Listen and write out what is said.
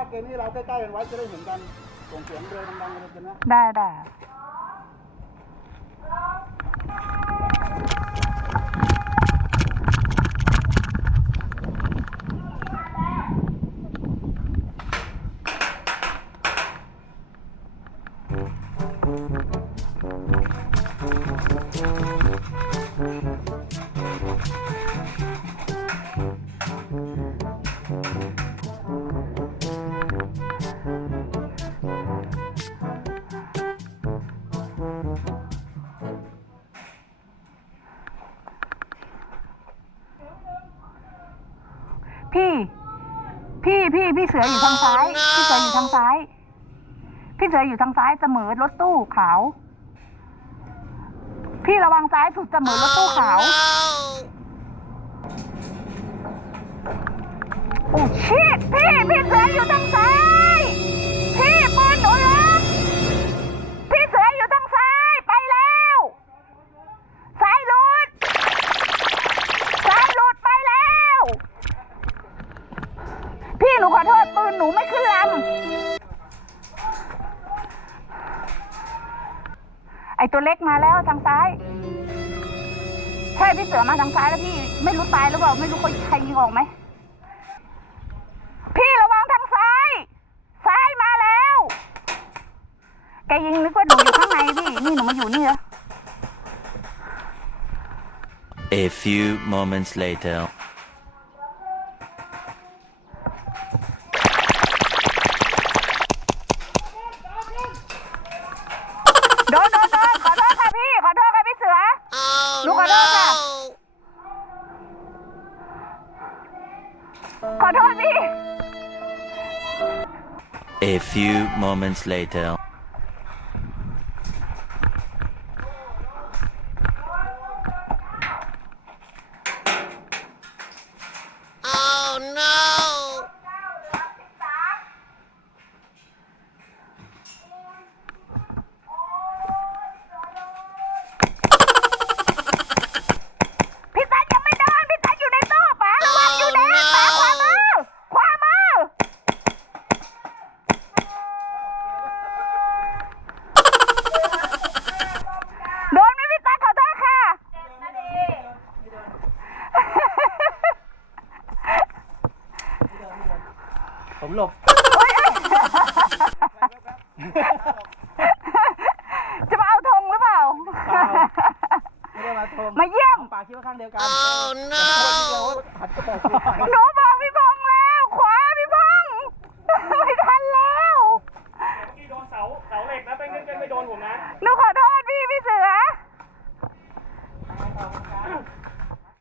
าเกมนให้เราใกล้ๆกันไว้จะได้เห็นกันส่งเสียงเรือดังๆกันนะได้ได้ พี่พี่พี่พี่เสืออยู่ทางซ้าย พี่เสืออยู่ทางซ้าย พี่เสืออยู่ทางซ้ายเสมอรถตู้ขาว พี่ระวังซ้ายสุดเสมอรถตู้ขาวโอ้ชิตพี่พี่เสืออยู่ทางซ้าย ขอโทษปืนหนูไม่ขึ้นลำไอตัวเล็กมาแล้วทางซ้าย ใช่พี่เสือมาทางซ้ายแล้วพี่ไม่รู้ตายหรือเปล่าไม่รู้ใครยิงออกไหมพี่ระวังทางซ้าย ซ้ายมาแล้ว แกยิงนึกว่าหนูอยู่ข้างในพี่นี่หนูมาอยู่นี่เหรอ A few moments later. โดนโดนโดนขอโทษค่ะพี่ ขอโทษค่ะพี่เสือ หนูขอโทษค่ะ ขอโทษพี่ A few moments later. พี่ตันยังไม่โดนพี่ตันอยู่ในตู้ป๋าระวังอยู่ในป๋าขวามือ ขวามือ โดนไหมพี่ตันขอโทษค่ะ ผมหลบ จะมาเอาธงหรือเปล่า เปล่า ไม่ได้มาทงมาเยี่ยมปากคิดว่าข้างเดียวกัน oh no เราหัดกระบอกไปหนูบอกพี่พงษ์แล้ว ขวาพี่พงษ์ไม่ทันแล้วที่โดนเสาเสาเหล็กนะเป็นไม่โดนผมนะ หนูขอโทษพี่พี่เสือ